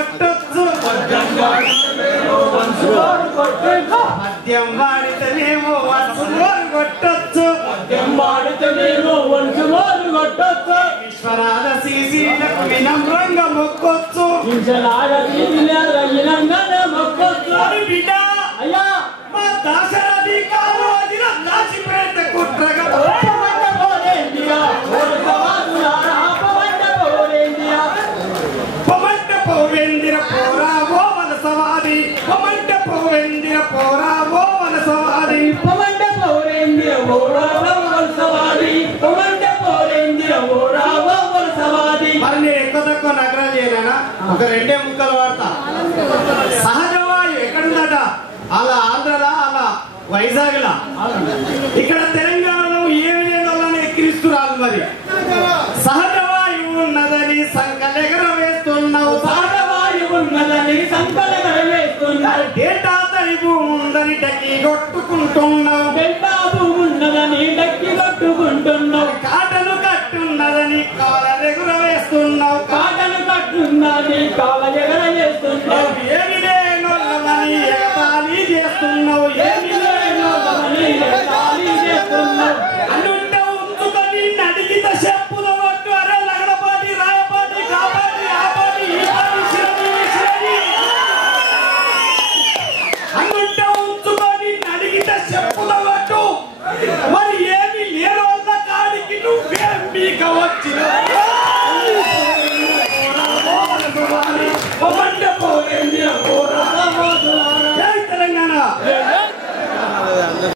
కొట్టొచ్చు మద్యం వాడితేనేమో వంశమోరు కొట్టొచ్చు విశ్వనాథ శ్రీశీలకు వినమ్రంగా మొక్కొచ్చు బిడ్డ అయ్యా మా దాశరథి కాదు అదిన దాచిపేట కుట్రగా పొమంట పోవేందిర పోరావో వలసవాది పొమంట పోవేందిర పోరావో వలసవాది పొమంట పోరేందిర పోరావో వలసవాది పొమంట పోరేందిర పోరావో వలసవాది. మరి నేను ఎక్కువ తక్కువ నగరాలు చేయలేనా? ఒక రెండే ముక్కలు వాడతా. సహజవాయు ఎక్కడుందట? అలా ఆంధ్రలా అలా వైజాగ్లా. ఇక్కడ తెలంగాణలో ఏ విధంగానే ఎక్కిరిస్తున్నారు. మరి సహజవాయువు ఉన్నదని సంకలెగర వేస్తున్నావు. సహజవాయువు ఉన్నదని సంకలెగర వేస్తున్నావు. డేటా తడిపు ఉందని డక్కి కొట్టుకుంటున్నావు. డేటా ఉన్నదని డక్కి కొట్టుకుంటున్నావు. కాటలు కట్టున్నదని కాల ఎగుర వేస్తున్నావు. కాటలు కట్టున్నదని కాల ఎగర